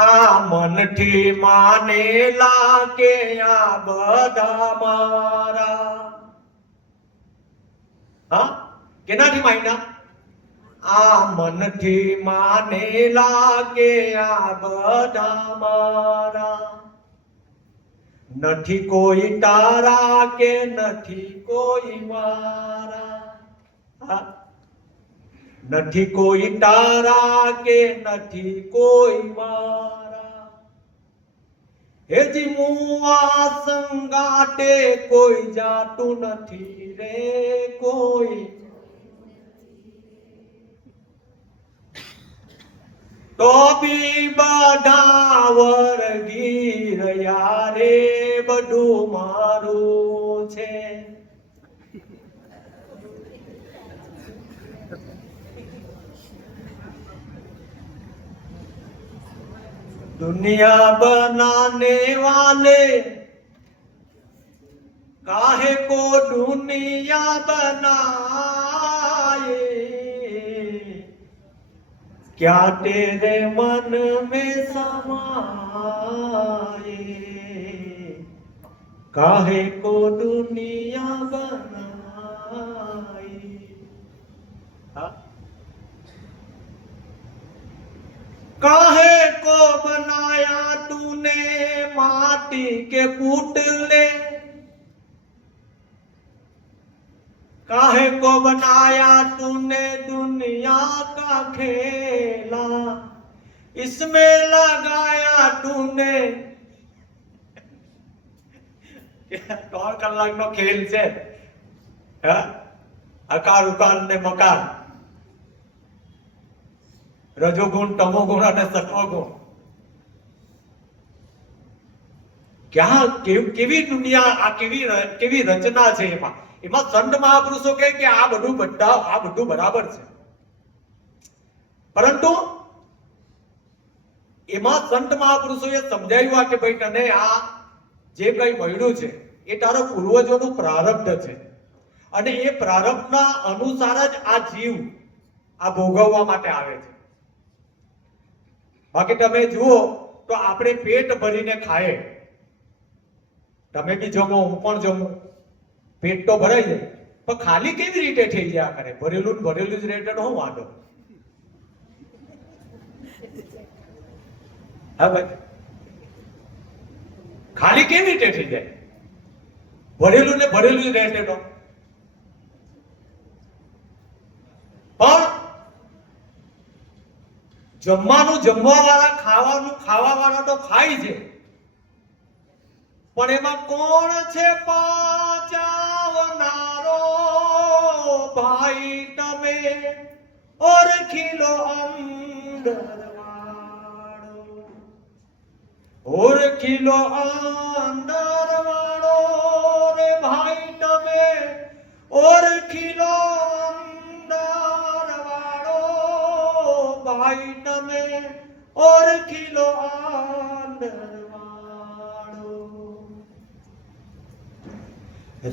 આ મનથી માનેલા કે આ બધા મારા. હા, કેનાથી માન્યા? આ મનથી માનેલા કે આ બધા મારા. નથી કોઈ તારા કે નથી કોઈ મારા. હા, નથી કોઈ તારા કે નથી કોઈ મારા. હેજી મુઆ સંગાટે કોઈ જાતું નથી રે કોઈ. તો બી બધા વળગી રહ્યા રે, બધું મારું છે. दुनिया बनाने वाले काहे को दुनिया बनाए, क्या तेरे मन में समाए, काहे को दुनिया बनाए. हाँ, काहे को बनाया तूने माटी के पुतले, काहे को बनाया तूने दुनिया का खेला, इसमें लगाया तूने. 3 કલાકનો ખેલ છે. અકાર ઉકાર ને મકાર, રજોગુણ તમોગુણ અને સત્વગુણ. ક્યાં કેવી દુનિયા, આ કેવી રચના છે. એમાં સંત મહાપુરુષો કહે કે આ બધું બરાબર છે, પરંતુ એમાં સંત મહાપુરુષોએ સમજાવ્યું કે ભાઈ તને આ જે કઈ મળ્યું છે એ તારો પૂર્વજોનું પ્રારબ્ધ છે, અને એ પ્રારબ્ધના અનુસાર જ આ જીવ આ ભોગવવા માટે આવે છે. બાકી તમે જુઓ તો આપણે પેટ ભરીને ખાઈએ, તમે બી જમો, હું પણ જમું, પેટ તો ભરાઈ જાય, પણ ખાલી કેવી રીતે થઈ જાય કરે? ભરેલું જ રહે તો હું વાંધો? હા ભાઈ, ખાલી કેવી રીતે થઈ જાય? ભરેલું જ રહે તો. પણ જમવા વાળા ખાવા વાળા તો ખાય છે, પણ એમાં કોણ છે પાચાવનારો? ભાઈ તમે ઓળખી લો અંદરવાળો, ઓળખી લો અંદરવાળો રે ભાઈ તમે ઓળખી લો અંદરવાળો, ભાઈ તમે ઓળખી લો અંદરવાળો.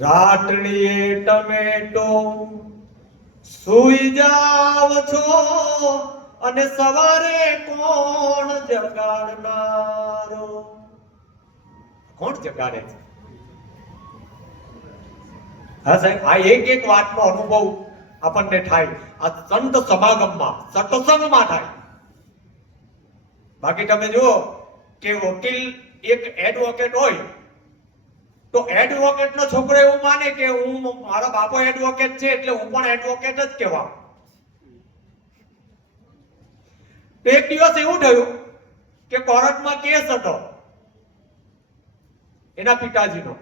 રાત્રિએ તમે તો સુઈ જાવ છો અને સવારે કોણ જગાડનારો? કોણ જગાડે છે? હા સાહેબ, આ એક વાતનો અનુભવ આપણને થાય આ સંત સમાગમમાં, સત્સંગમાં થાય. બાકી તમે જુઓ કે વકીલ, એક એડવોકેટ હોય તો એડવોકેટનો છોકરો એવું માને કે મારો બાપો એડવોકેટ છે એટલે હું પણ એડવોકેટ જ કહેવા. તો એક દિવસ એવું થયું કે કોર્ટમાં કેસ હતો એના પિતાજીનો.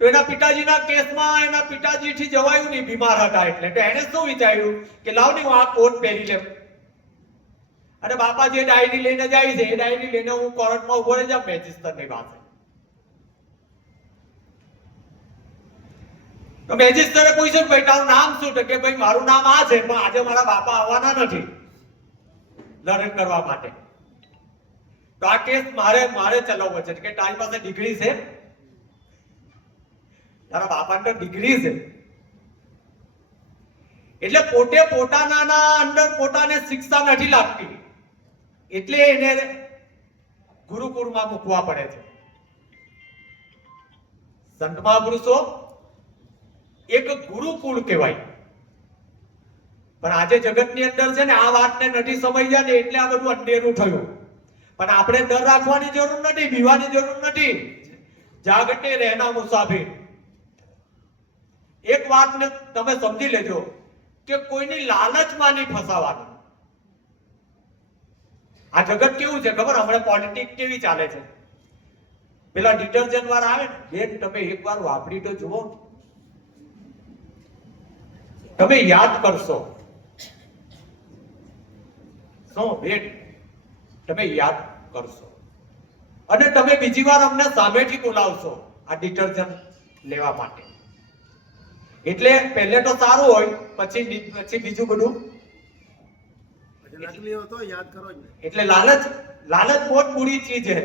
તો એના પિતાજીના કેસમાં એના પિતાજીથી જવાયું નહીં, બીમાર હતા એટલે. તો એને શું વિચાર્યું કે લાવ ને હું આ કોટ પહેરી લેમ, અને બાપા જે ડાયરી લઈને જાય છે એ ડાયરી લઈને હું કોર્ટમાં ઉભો રહી જાઉં મેજિસ્ટ્રેટની પાસે. તો મેજિસ્ટ્રેટે પૂછ્યું ભાઈ તારું નામ શું? તો કે ભાઈ મારું નામ આ છે, પણ આજે મારા બાપા આવવાના નથી લડત કરવા માટે, તો આ કેસ મારે ચલાવવો છે. કે તારી પાસે ડિગ્રી છે? તારા બાપાને તો ડિગ્રી છે. એટલે પોતાના અંદર પોતાને શિક્ષા નથી લાગતી, એટલે એને ગુરુકુળમાં મૂકવા પડે છે. સંત મહાપુરુષો એક ગુરુકુળ કહેવાય. પણ આજે જગતની અંદર છે ને આ વાતને નથી સમજ્યા ને એટલે આ બધું અંધેરું થયું. પણ આપણે ડર રાખવાની જરૂર નથી, બીવાની જરૂર નથી. જાગતે રહેના મુસાફિર. એક વાતને તમે સમજી લેજો કે કોઈની લાલચમાં નહીં ફસાવાનું. આ જગત કેવું છે ખબર? હમણાં પોલિટિક્સ કેવી ચાલે છે. પેલા ડિટર્જન્ટ વાળા આવે ને, બેન તમે એકવાર વાપરી તો જુઓ, તમે યાદ કરશો. શું બેન તમે યાદ કરશો અને તમે બીજી વાર અમને સામેથી બોલાવશો આ ડિટર્જન્ટ લેવા માટે. એટલે પહેલે તો સારું હોય, પછી બીજું બધું. એટલે લાલચ બહુ બુરી ચીજ છે.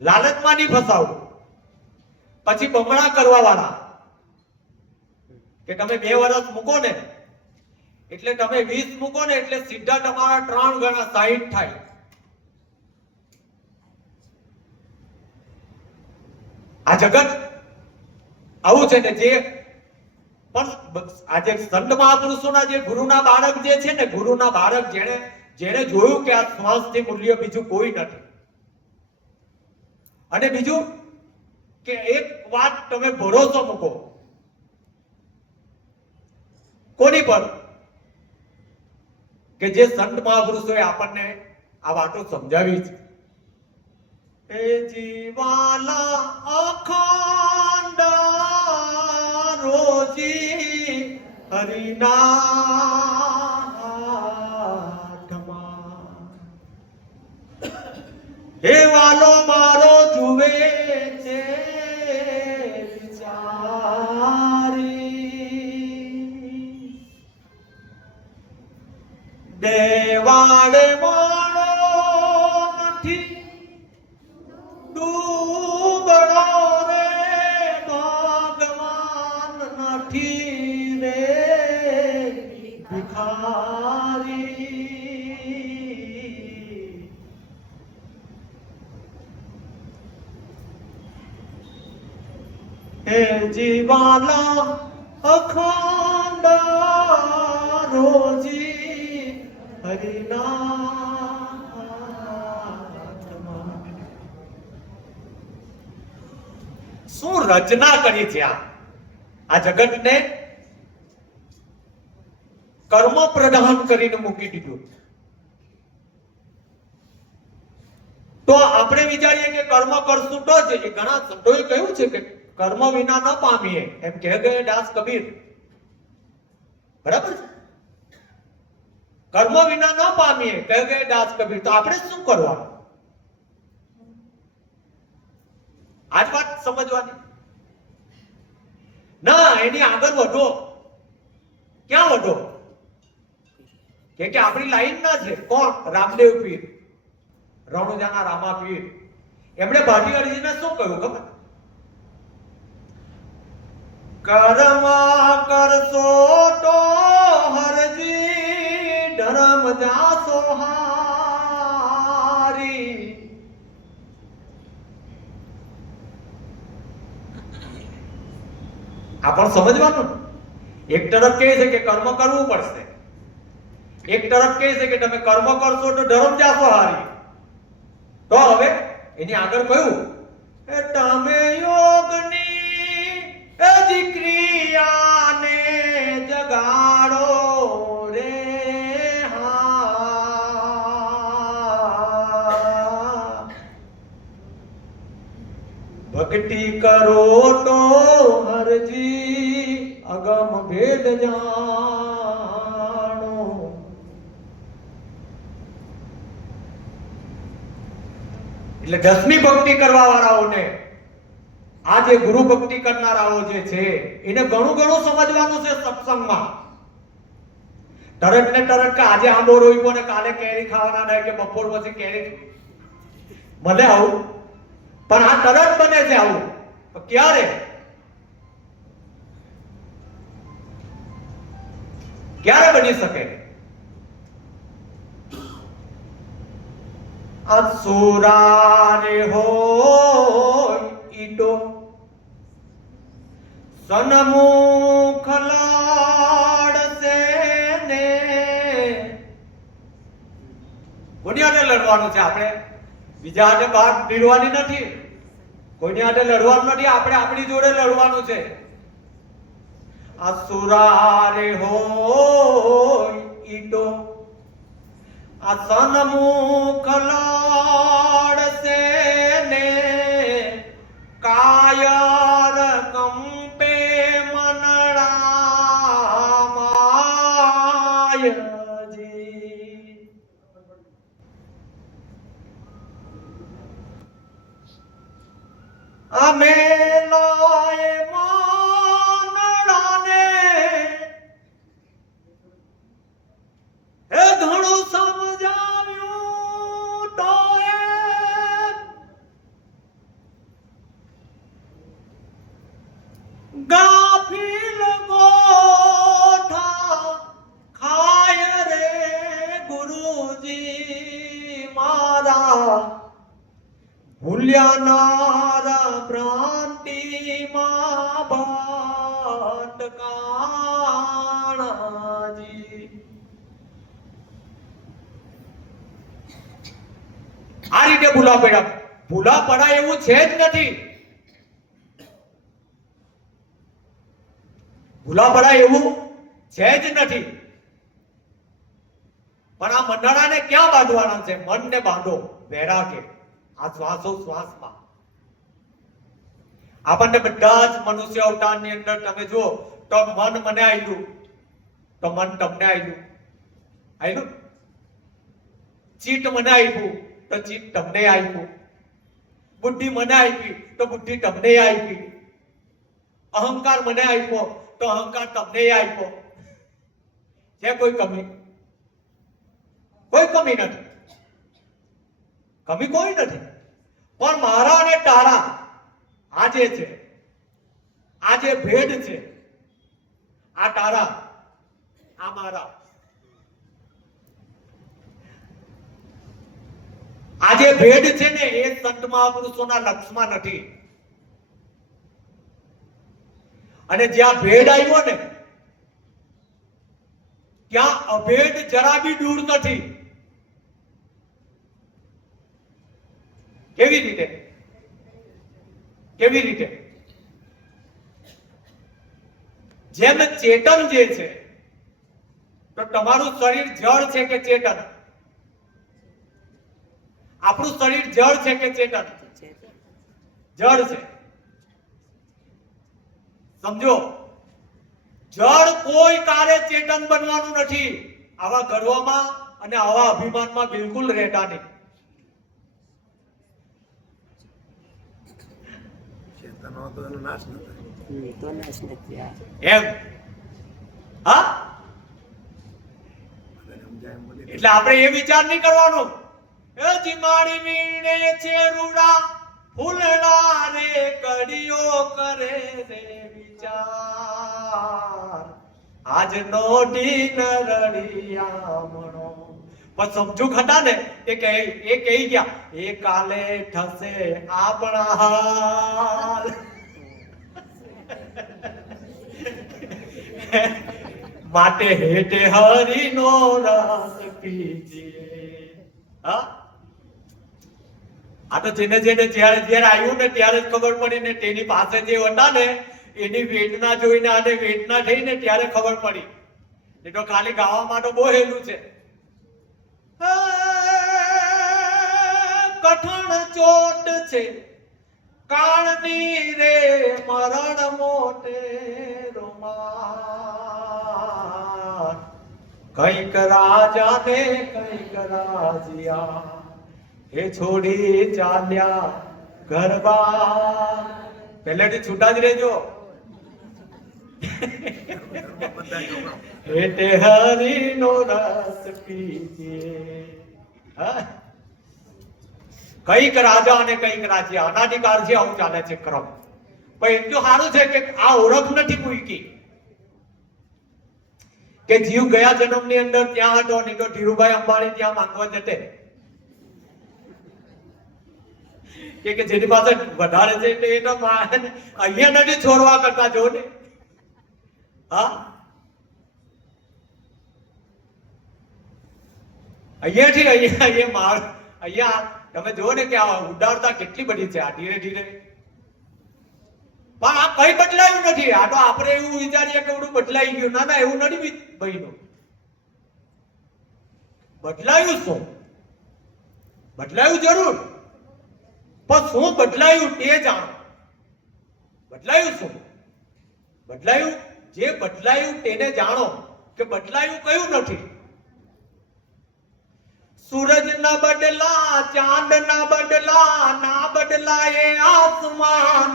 લાલચમાં નહીં ફસાવું. પછી બમણા કરવા વાળા કે તમે 2 વર્ષ મૂકો ને એટલે તમે 20 મૂકો ને એટલે સીધા તમારા 3 ગણા 60 થાય. આ જગત આવું છે ને. જે પણ આજે સંત મહાપુરુષોના જે ગુરુના બાળક જે છે ને, ગુરુના બાળક જેણે જોયું કે આ શ્વાસથી મૂલ્ય બીજું કોઈ નથી. અને બીજું કે એક વાત તમે ભરોસો મૂકો કોની પર? કે જે સંત મહાપુરુષોએ આપણને આ વાતો સમજાવી છે. એ જીવાલા અખંડ રોજી હરિના હાથમાં. હે વાલો મારો જુએ છે વિચારી. દેવાડે વાળો નથી ડૂબડો રે ભગવાન નથી રે ભિખારી. હે જીવાલા અખંડ રોજી હરિના. શું રચના કરી છે આ જગતને કર્મ પ્રધાન કરીને મૂકી દીધું. તો આપણે વિચારીએ કે કર્મ કરશું તો જ. ઘણા સંતોએ કહ્યું છે કે કર્મ વિના ન પામીએ, એમ કહે ગયે દાસ કબીર. બરાબર છે? કર્મ વિના ન પામીએ કહે ગયે દાસ કબીર. તો આપણે શું કરવાનું? આજ વાત સમજવાની. ના, એની આગળ વધો. ક્યાં વધો? કે આપણી લાઈન ના છે. કોણ? રામદેવ પીર, રણુજાના રામા પીર. એમણે ભાટી અરજીને શું કહ્યું ખબર? કર્મ કરશો તો હરજી ધર્મ જાસો હારી. આ પણ સમજવાનું. એક તરફ કહે છે કે કર્મ કરવું પડશે, એક તરફ કહે છે કે તમે કર્મ કરશો તો ધર્મ જાશો હારી. તો હવે એની આગળ કહ્યું એ તમે યોગની એ ક્રિયાને જગાડો રે હા. ભક્તિ કરો તો હરજી અગમ ભેદ જાણો. એટલે 10મી ભક્તિ કરવા વાળાઓને, આ જે ગુરુ ભક્તિ કરનારાઓ જે છે એને ઘણું સમજવાનું છે સત્સંગમાં. તરત ને તરત કે આજે આંબો રોઈપો ને કાલે કેરી ખાવાના થાય કે બપોર પછી કેરી મળે આવું. પણ આ તરત બને છે આવું. ક્યારે? ક્યારે બની શકે? અસુરા રે હોય ઈટો સન્મુખ લડશે ને. કોની હાથે લડવાનું છે આપણે? બીજા હાથે ભાગ પીડવાની નથી, કોઈની હાથે લડવાનું નથી, આપણે આપણી જોડે લડવાનું છે. અસુરા રે હોય ઈટો આ સન્મુખ લડશે ને. કાયર કંપે મનડા માયજી. અમે લોય મનડાને એ ઘણું સમજાવ્યું તોય ગાફિલ ગોઠા ખાય રે ગુરુજી મારા. ભૂલ્યા નારા ભ્રાંતિમાં ભટકાણાજી. આ રીતે ભૂલા પડ્યા. ભૂલા પડાય એવું છે જ નથી. ભૂલા પડાય એવું છે જ નથી. પણ આ મંડળાને ક્યાં બાંધવાના છે? મનને બાંધો વૈરાગે. આ શ્વાસોશ્વાસમાં આપણને બધા જ મનુષ્ય અવતારની અંદર તમે જુઓ તો મન મને આવ્યું તો મન તમને આવ્યું. ચિત્ત મને આપ્યું તો ચિત્ત તમને આપ્યું. બુદ્ધિ મને આપી તો બુદ્ધિ તમને આપી. અહંકાર મને આપ્યો તો અહંકાર તમને આપ્યો. છે કોઈ કમી? કોઈ કમી નથી. કમી કોઈ નથી. પણ મારા અને તારા આ જે છે, આ જે ભેદ છે, આ તારા આ મારા, આ જે ભેદ છે ને એ સંત મહાપુરુષોના લક્ષમાં નથી. અને જ્યાં ભેદ આવ્યો ને ત્યાં અભેદ જરા બી દૂર નથી. કેવી રીતે? કેવી રીતે? જેમ ચેતન જે છે તો તમારું શરીર જળ છે કે ચેતન? આપણું શરીર જળ છે કે ચેતન? જળ છે. સમજો, જળ કોઈ કાર્ય ચેતન બનવાનું નથી. આવા ગર્વમાં અને આવા અભિમાનમાં બિલકુલ રહેતા નહીં. એમ હા, એટલે આપણે એ વિચાર નહીં કરવાનો મારી વીણે છે રૂડા ફૂલડા રે કડીઓ કરે રે વિચાર આજ નો ડીન રડિયામણો. પણ સમજુ ખટા ને એ કહી ગયા એ કાલે થશે આપણા હાલ. માટે હેઠે હરિનો રસ પીજે. હા, આ તો જેને જેને જ્યારે જ્યારે આવ્યું ને ત્યારે જ ખબર પડી ને તેની પાસે જે હતા ને એની વેદના જોઈને આને વેદના થઈ ને ત્યારે ખબર પડી. એ તો ખાલી ગાવા માટે બહુ હેલું છે. કઠણ ચોટ છે કાળની રે મરણ મોટે રોમાન. કઈક રાજા ને કઈક રાજ્યા એ છોડી ચાલ્યા ગરબા. પહેલેથી છૂટા જ રહેજો. હેઠે હરિનો રસ પીજે. કઈક રાજા અને કઈક રાજ્યા. અનાધિકાળથી આવું ચાલે છે ક્રમ. પણ એટલું સારું છે કે આ ઓળખ નથી પૂરી કે જીવ ગયા જન્મની અંદર ત્યાં હતો નહીં તો ધીરુભાઈ અંબાણી ત્યાં માંગવા જતે. કે જેની પાસે વધારે છે એટલે એ તો અહીંયા નથી છોડવા કરતા જો ને. હા, અહીંયાથી અહીંયા તમે જુઓ ને કે આ ઉડાડતા કેટલી બધી છે આ ધીરે ધીરે. પણ આ કઈ બદલાયું નથી. આ તો આપણે એવું વિચારીએ કે બધું બદલાઈ ગયું. ના ના, એવું નથી બન્યું. બદલાયું શું? બદલાયું જરૂર, પણ શું બદલાયું તે જાણો. બદલાયું શું? બદલાયું જે બદલાયું તેને જાણો કે બદલાયું કયું નથી. सूरज न बदला, चांद न बदला, ना बदलाए आसमान.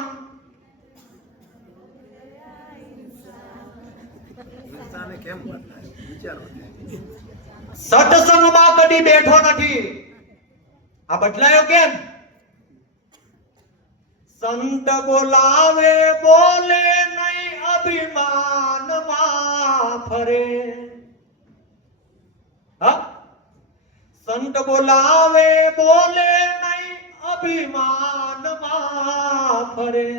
સત્સંગમાં કદી બેઠો નથી. આ બદલાયો કેમ? સંત બોલાવે બોલે નહીં, અભિમાનમાં ફરે. હા, સંત બોલાવે બોલે નહીં, અભિમાનમાં ફરે.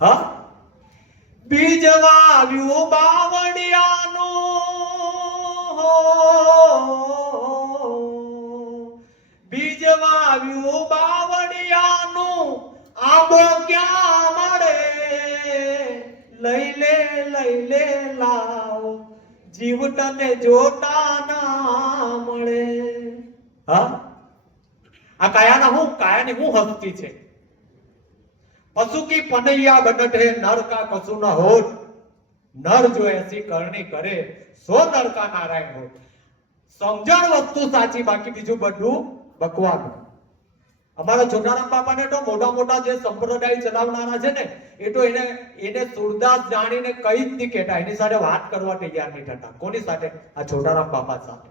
હા, બીજ વાવ્યું બાવળિયાનું, બીજ વાવ્યું બાવળિયાનું, આંબો ક્યાં મળે? લઈ લે લાવ, જીવ તને જોતા ના મળે. હા, આ કાયાના હું કાયાની હું હસ્તી છે. પશુ કી પનૈયા બનટ હે, નર કા કસુ ન હોત. નર જો એસી કરણી કરે, સો નર કા નારાયણ હોત. સમજણ વસ્તુ સાચી, બાકી બીજું બધું બકવાનું. અમારા છોટારામ બાપાને તો મોટા મોટા જે સંપ્રદાય ચલાવનારા છે ને, એ તો એને સુરદાસ જાણીને કઈ જ નહીં કહેતા. એની સાથે વાત કરવા તૈયાર નહીં થતા. કોની સાથે? આ છોટારામ બાપા સાથે.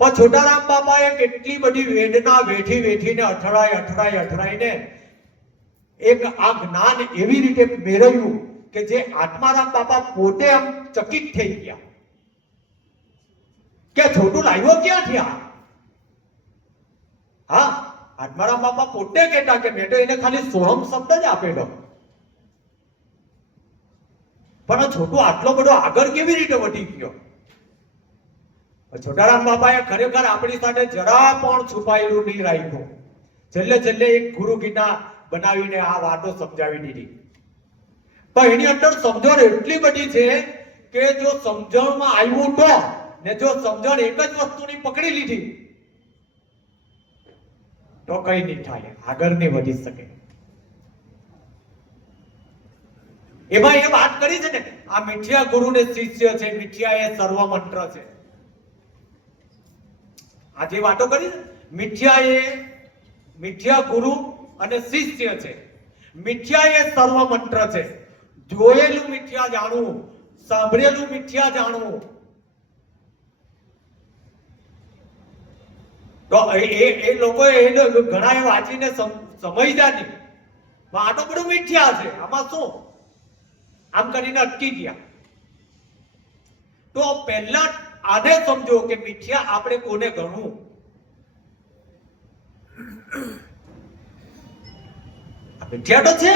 પણ છોટારામ બાપાએ કેટલી બધી વેદના વેઠીને અથડાઈને એક આ જ્ઞાન એવી રીતે મેળવ્યું કે જે આત્મારામ બાપા પોતે આમ ચકિત થઈ ગયા કે છોટું લાવ્યો ક્યાંથી આ? હા, આત્મારામ બાપા પોતે કહેતા કે મેં તો એને ખાલી સોહમ શબ્દ જ આપેલો, પણ છોટું આટલો બધો આગળ કેવી રીતે વધી ગયો? છોટારામ બાપાએ ખરેખર આપણી સાથે જરા પણ છુપાયેલું નહીં રાખ્યું. છેલ્લે એક ગુરુ ગીતા બનાવીને આ વાતો સમજાવી દીધી. પણ એની અંદર સમજણ એટલી બધી છે કે જો સમજણમાં આવ્યું તો, ને જો સમજણ એક જ વસ્તુની પકડી લીધી તો કઈ નહીં થાય, આગળ નહીં વધી શકે. એમાં એ વાત કરી છે ને, આ મિથ્યા ગુરુ ને શિષ્ય છે, મિથ્યા એ સર્વ મંત્ર છે. આ જે વાતો કરી મિથ્યા ગુરુ અને શિષ્ય છે. મિથ્યા એ સર્વ મંત્ર છે. જોયેલું મિથ્યા જાણવું, સાંભળેલું મિથ્યા જાણવું. તો એ લોકો ઘણા એ વાંચીને સમજ્યા નહીં. આ તો બધું મિથ્યા છે, આમાં શું? આમ કરીને અટકી ગયા. તો પહેલા આને સમજો કે મિથ્યા આપણે કોને ગણવું. મિથ્યા તો છે,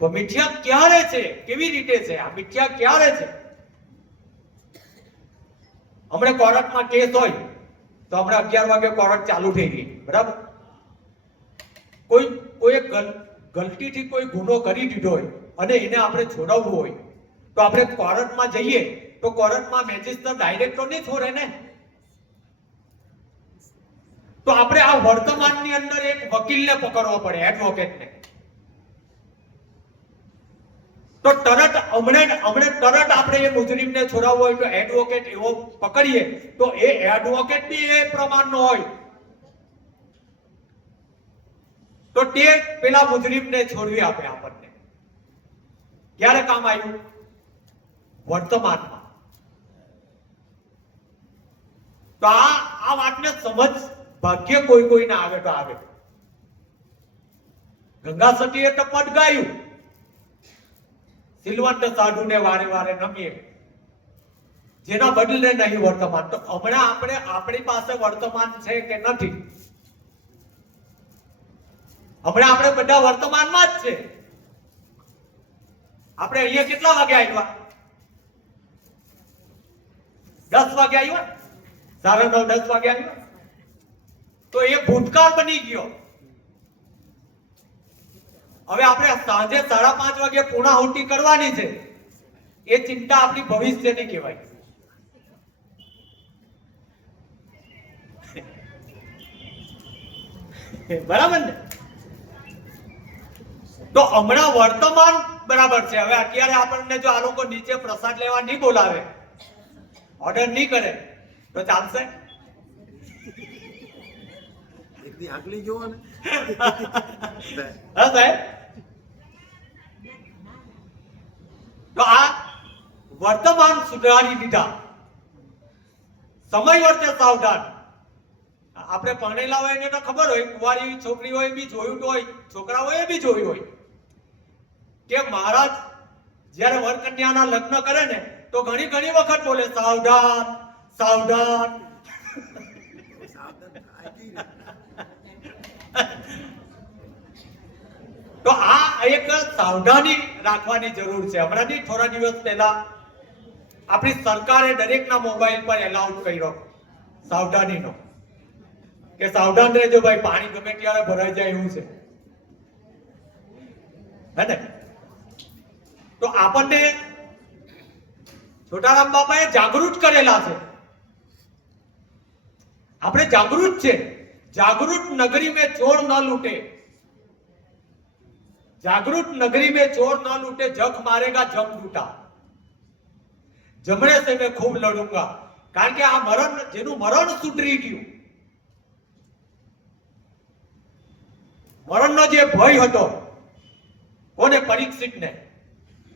તો મિથ્યા ક્યારે છે, કેવી રીતે છે? આ મિથ્યા ક્યારે છે? હમણાં કોર્ટમાં કેસ હોય તો હમણાં 11 વાગે કોર્ટ ચાલુ થઈ ગઈ, બરાબર? કોઈ ગલતીથી કોઈ ગુનો કરી દીધો હોય અને એને આપણે છોડાવવું હોય તો આપણે કોર્ટમાં જઈએ તો કોર્ટમાં મેજિસ્ટ્રેટ ડાયરેક્ટ તો નહીં છોડે ને. તો આપણે આ વર્તમાનની અંદર એક વકીલને પકડવો પડે, એડવોકેટને. તો તરત આપણે એ મુજરીમને છોડાવવો હોય તો એડવોકેટ એવો પકડીએ તો એ એડવોકેટ બી એ પ્રમાણનો હોય તો તે પેલા મુજરીમને છોડવી આપે આપણને. ક્યારે કામ આવ્યું? વર્તમાનમાં. તો આ વાતને સમજ ભાગ્ય કોઈ ના આવે તો આવે. ગંગા સતીએ તો પદ ગાયું, સિલવંત સાધુને વારે નમીએ, જેના બદલે નહીં વર્તમાન. તો હમણાં આપણી પાસે વર્તમાન છે કે નથી? હમણાં આપણે બધા વર્તમાનમાં જ છે. આપણે અહીંયા કેટલા વાગે આવ્યા? 10 વાગે આવ્યા, 9:30 10 વાગે આવ્યા. તો એ ભૂતકાળ બની ગયો. હવે આપણે સાંજે 5:30 વાગે પૂર્ણાહુતિ કરવાની છે. એ ચિંતા આપણી ભવિષ્યની કહેવાય. બરાબર ને? તો હમણાં વર્તમાન બરાબર છે. હવે અત્યારે આપણને જો આ લોકો નીચે પ્રસાદ લેવા નહીં બોલાવે, ઓર્ડર નહીં કરે તો ચાલશે? એકદી આગલી જોવો ને. હા સાહેબ. તો આ વર્તમાન સુધારી દીધા. સમય વર્તે સાવધાન. આપણે પરણેલા હોય એને તો ખબર હોય, કુંવારી છોકરી હોય બી જોયું તો હોય, છોકરા હોય એ બી જોયું હોય કે મહારાજ જ્યારે વર કન્યાના લગ્ન કરે ને તો ઘણી ઘણી વખત બોલે સાવધાન સાવધાન. તો આ એક સાવધાની રાખવાની જરૂર છે. હમણાંથી થોડા દિવસ પહેલા આપણી સરકારે દરેકના મોબાઈલ પર એલાઉડ કર્યો સાવધાનીનો, કે સાવધાન રહેજો ભાઈ, પાણી ગમે ત્યારે ભરાઈ જાય એવું છે. હે ને? તો આપણને છોટારામ બાપાએ જાગૃત કરેલા છે. આપણે જાગૃત છે. જાગૃત નગરી में ચોર ન લૂટે, जागृत नगरी में चोर न लूटे, जग मारेगा जग लूटा, जमणे से मैं खूब लड़ूंगा. કારણ કે આ મરણ, જેનું મરણ સુધરી ગયું, મરણનો જે ભય હતો કોને? પરીક્ષિતને.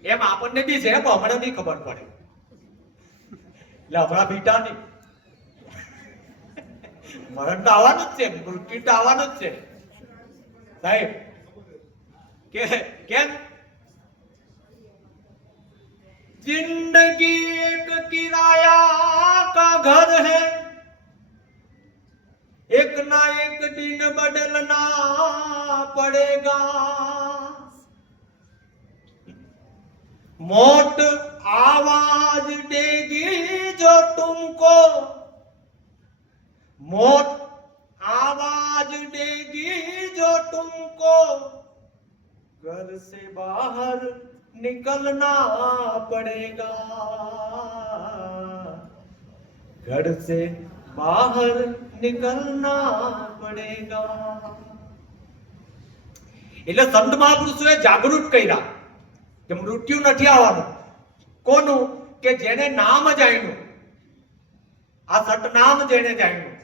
એમ આપણને બી છે, પણ હમણાં નહીં ખબર પડે. એટલે હમણાં બીટા નહીં, મરણ તો આવવાનું જ છે, મૃત્યુ તો આવવાનું જ છે સાહેબ. કેમ? जिंदगी एक किराया का घर है, एक ना एक दिन बदलना पड़ेगा. मौत आवाज देगी जो तुमको, मौत आवाज देगी जो तुमको, घर से बाहर निकलना पड़ेगा, घर से बाहर निकलना पड़ेगा. એટલે સંત મહાપુરુષોએ જાગૃત કર્યા કે મૃત્યુ નથી આવવાનું. કોનું? કે જેને નામ જાણ્યું, આ સતનામ જેને જાણ્યું,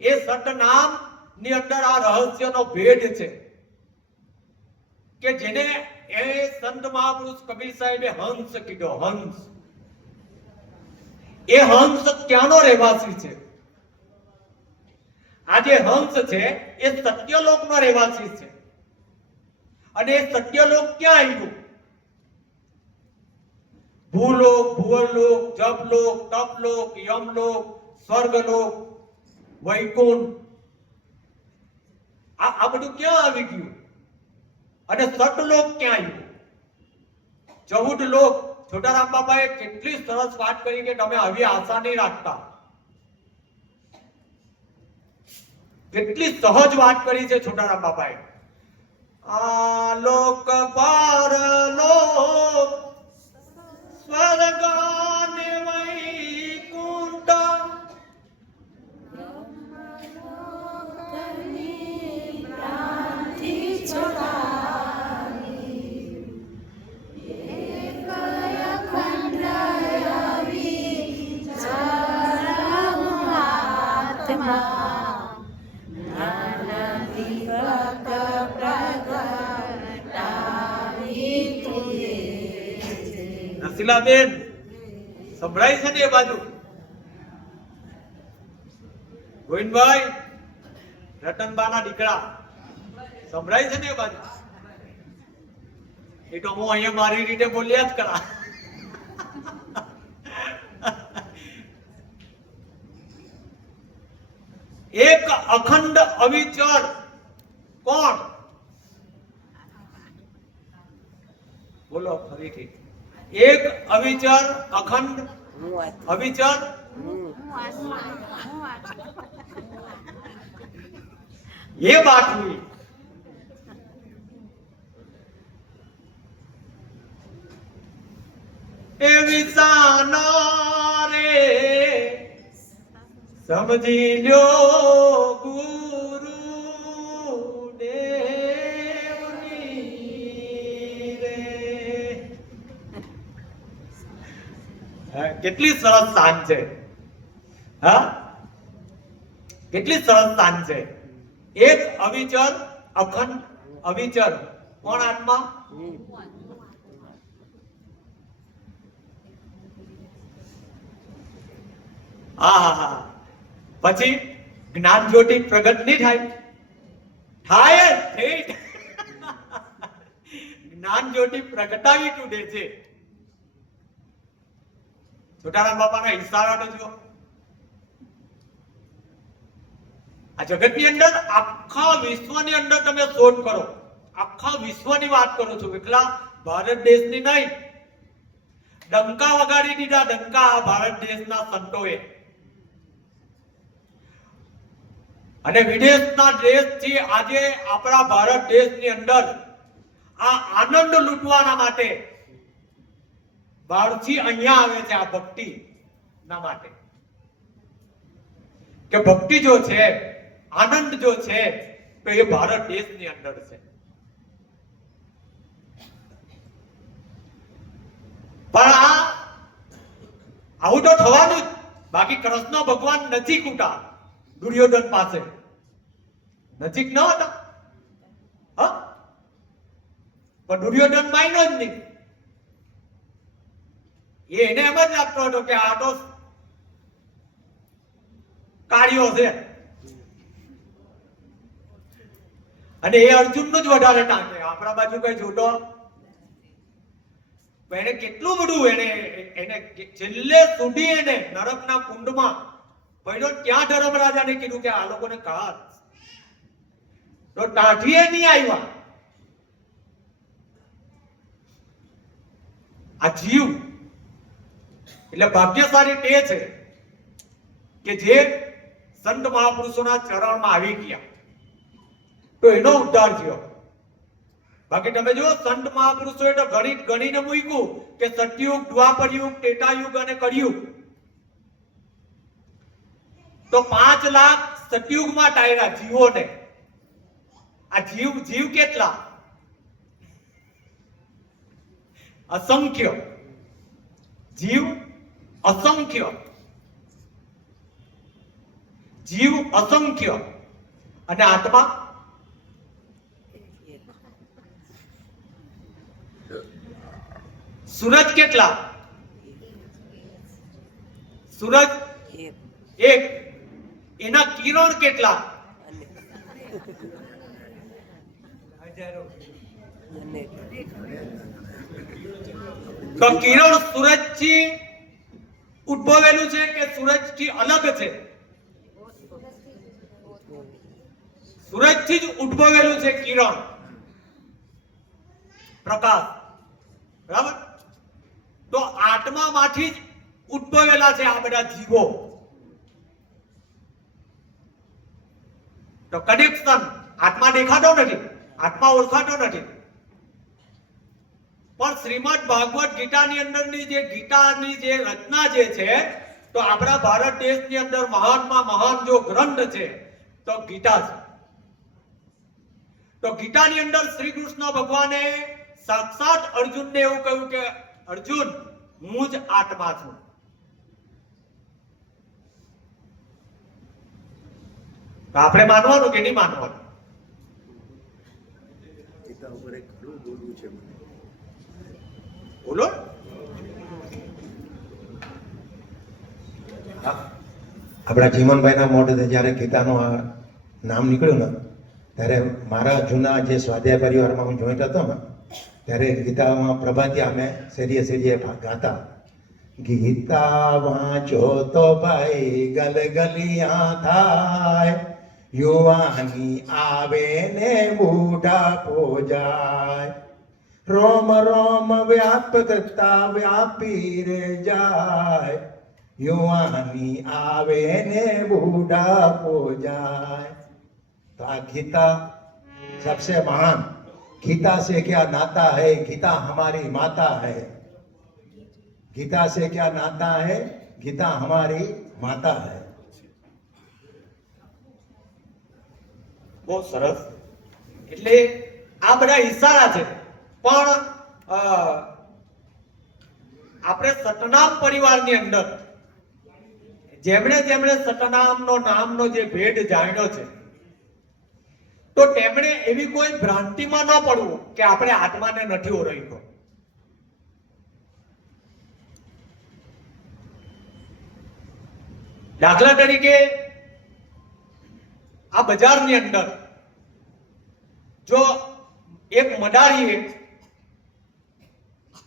એ સતનામ ની અંદર આ રહસ્યનો ભેદ છે કે જેને એ સંત મહાપુરુષ કબીર સાહેબે હંસ કીધો. હંસ, એ હંસ ક્યાંનો રહેવાસી છે? આ જે હંસ છે એ સત્યલોકનો રહેવાસી છે. અને એ સત્યલોક ક્યાં આવ્યું? ભૂલોક, ભુવરલોક, જપલોક, તપલોક, યમલોક, સ્વર્ગલોક, વૈકુંઠ, આ બધું ક્યાં આવી ગયું? અને સતલોક ક્યાં આવ્યું? 14 લોક. છોટારામ બાપાએ કેટલી સરસ વાત કરી કે તમે આવી આશા નહીં રાખતા. કેટલી સહજ વાત કરી છે છોટારામ બાપાએ. આ લોક પાર લોક સ્વર્ગ ને વૈકુંઠ, નસીલાબેન સંભળાય છે ને એ બાજુ? ગોવિંદભાઈ, રતનબાના દીકરા, સંભળાય છે ને એ બાજુ? એ તો હું અહીંયા મારી રીતે બોલ્યા જ કરા. એક અખંડ અવિચળ કોણ? ફરીથી. એક અવિચર અખંડ અવિચર એ બાટવી. એ વિસાનો રે સમજી લ્યો ગુરુ દેવની રે. કેટલી સરસ સાંજ છે. હા, કેટલી સરસ સાંજ છે. એક અવિચર અખંડ અવિચર કોણ આત્મા? આહા. પછી જ્ઞાન જ્યોતિ પ્રગટ નહીં થાય? થાય જ. જ્ઞાન જ્યોતિ પ્રગટાવી ટુડે છે. છોટારામ બાપાના ઈશારા તો જુઓ. આ જગતની અંદર આખા વિશ્વની અંદર તમે શોધ કરો, આખા વિશ્વની વાત કરું છું, એકલા ભારત દેશની નહીં. ડંકા વગાડી દીધા, ડંકા ભારત દેશના સંતોએ. અને વિદેશના દેશથી આજે આપણા ભારત દેશની અંદર આ આનંદ લૂંટવાના માટે બહારથી અહીંયા આવે છે, આ ભક્તિ ના માટે. કે ભક્તિ જો છે, આનંદ જો છે, તો એ ભારત દેશની અંદર છે. પણ આવું તો થવાનું જ. બાકી કૃષ્ણ ભગવાન નજીક ઉઠા દુર્યોધન પાસે, નજીક ન હતા. હા, પણ દુર્યોધન માન્યો જ નહીં. એને એમ જ લાગતો હતો કે આ તો કાર્યો છે. અને એ અર્જુન નું જ વધારે ટાંકે, આપણા બાજુ કઈ જોતો. એને કેટલું બધું એને છેલ્લે સુધી એને નરકના કુંડમાં પડ્યો. ત્યાં ધર્મરાજાને કીધું કે આ લોકોને કાઢ. તો ટાઢીએ નહીં આવ્યા. આ જીવ એટલે ભાગ્યશાળી તે છે કે જે સંત મહાપુરુષોના ચરણમાં આવી ગયા, તો એનો ઉદ્ધાર થયો. બાકી તમે જુઓ, સંત મહાપુરુષોએ તો ગણીને મૂક્યું કે સતયુગ, દ્વાપર યુગ, ત્રેતાયુગ અને કળિયુગ. તો 5 લાખ સતયુગમાં ટાયરા જીવોને. આ જીવ કેટલા? અસંખ્ય જીવ, અસંખ્ય જીવ, અસંખ્ય. અને આત્મા સૂરજ કેટલા? સૂરજ એક. એના કિરણ કેટલા? હજારો. તો કિરણ સૂરજથી ઉદ્ભવેલું છે કે સૂરજથી અલગ છે? સૂરજથી જ ઉદ્ભવેલું છે કિરણ, પ્રકાશ. બરાબર? તો આત્મામાંથી જ ઉદ્ભવેલા છે આ બધા જીવો. તો કનેક્શન. આત્મા દેખાતો નથી, આત્મા ઓળખાતો નથી. પણ શ્રીમદ ભાગવત ગીતાની અંદરની જે ગીતાની જે રચના જે છે, તો આપણા ભારત દેશની અંદર મહાનમાં મહાન જો ગ્રંથ છે તો ગીતા છે. તો ગીતાની અંદર શ્રી કૃષ્ણ ભગવાને સાક્ષાત અર્જુનને એવું કહ્યું કે અર્જુન, હું જ આત્મા છું. તો આપણે માનવાનું કે નહીં માનવાનું? ગીતા ઉપર એક ઘણું બોલવું છે મને. બોલો. આપણા ચીમનભાઈના મોઢે જ્યારે ગીતાનું આ નામ નીકળ્યું ને, ત્યારે મારા જૂના જે સ્વાધ્યાય પરિવારમાં હું જોઈન્ટ હતો ને, ત્યારે ગીતામાં પ્રભાતિયા અમે શેરીએ ગાતા. ગીતા વાંચો તો ભાઈ ગલગલિયા થાય, યુવાની આવે ને બુઢાપો જાય. રોમ રોમ વ્યાપકતા વ્યાપી રે જાય, યુવાની આવે ને બુઢાપો જાય. तो आ गीता सबसे महान, गीता से क्या नाता है, गीता हमारी माता है. गीता से क्या नाता है, गीता हमारी माता है. બહુ સરસ. એટલે આ બધા ઈશારા છે, પણ આપણે સતનામ પરિવારની અંદર જેમણે જેમણે સતનામનો નામનો જે ભેદ જાણ્યો છે, તો તેમણે એવી કોઈ ભ્રાંતિમાં ન પડવું કે આપણે આત્માને નથી ઓળખ્યો. દાખલા તરીકે આ બજારની અંદર જો એક મદારીએ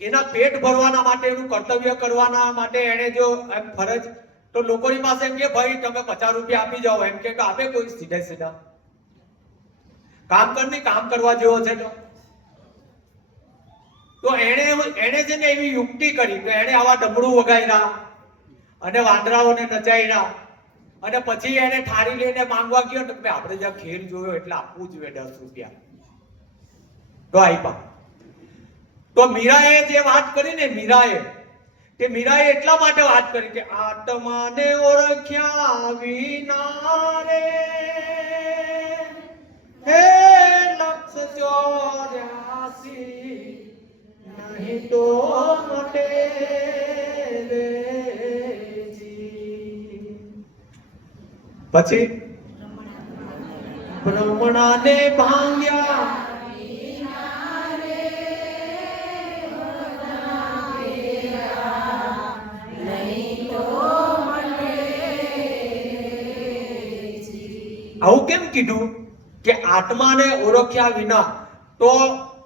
એના પેટ ભરવાના માટે, એનું કર્તવ્ય કરવાના માટે એને જો એમ ફરજ, તો લોકોની પાસે એમ કે ભાઈ તમે 50 રૂપિયા આપી જાઓ, એમ કે આપે કોઈ સીધે સીધા કામ કરની, કામ કરવા જેવો છે તો એને છે ને એવી યુક્તિ કરી કે એને આવા ડમરૂ વગાડ્યા અને વાંદરાઓને નચાવ્યા, અને પછી એને થાળી લઈને માંગવા ગયો ને આપણે જ્યાં ખેલ જોયો એટલે આપવું જોઈએ 10 રૂપિયા, તો આપ્યા. તો મીરાએ જે વાત કરી ને, મીરાએ એટલા માટે વાત કરી કે આત્માને ઓળખ્યા વિના રે હે લક્ષ 84 નહીં તો મટે રે જી. પછી બ્રહ્મણાને ભાંગ્યા આવું કેમ કીધું કે આત્માને ઓળખ્યા વિના? તો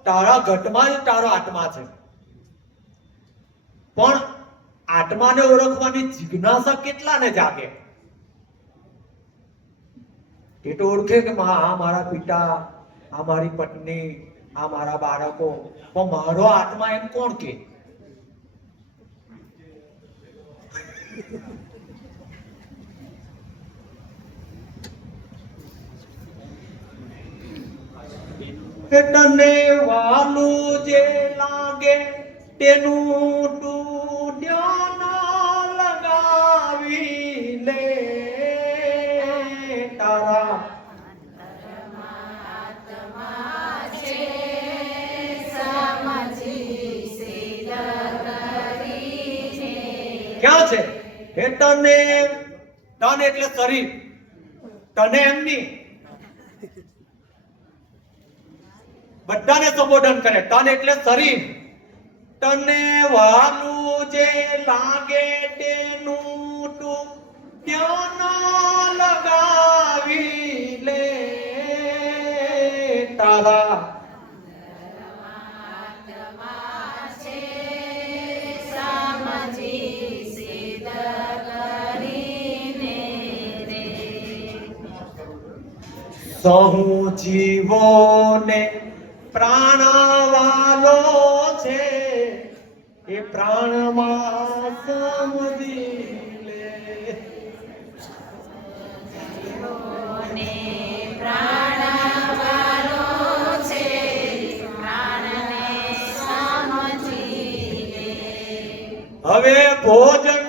તારા ઘટમાં જ તારો આત્મા છે, પણ આત્માને ઓળખવાની જિજ્ઞાસા કેટલાને જાગે? એ તો ઓળખે કે આ મારા પિતા, આ મારી પત્ની, આ મારા બાળકો, પણ મારો આત્મા એમ કોણ કે? તને વાલું જે લાગે તેનું તું ધ્યાન લગાવી લે, તારા ક્યાં છે? હે તને, તન એટલે શરીર, તને એમની બધાને સંબોધન કરે. તન એટલે શરીર. તને વાલું જે લાગે તેનું તું ધ્યાન લગાવી લે, તારા સહુ જીવોને પ્રાણવાલો છે, એ પ્રાણમાં સમજી લે. હવે ભોજન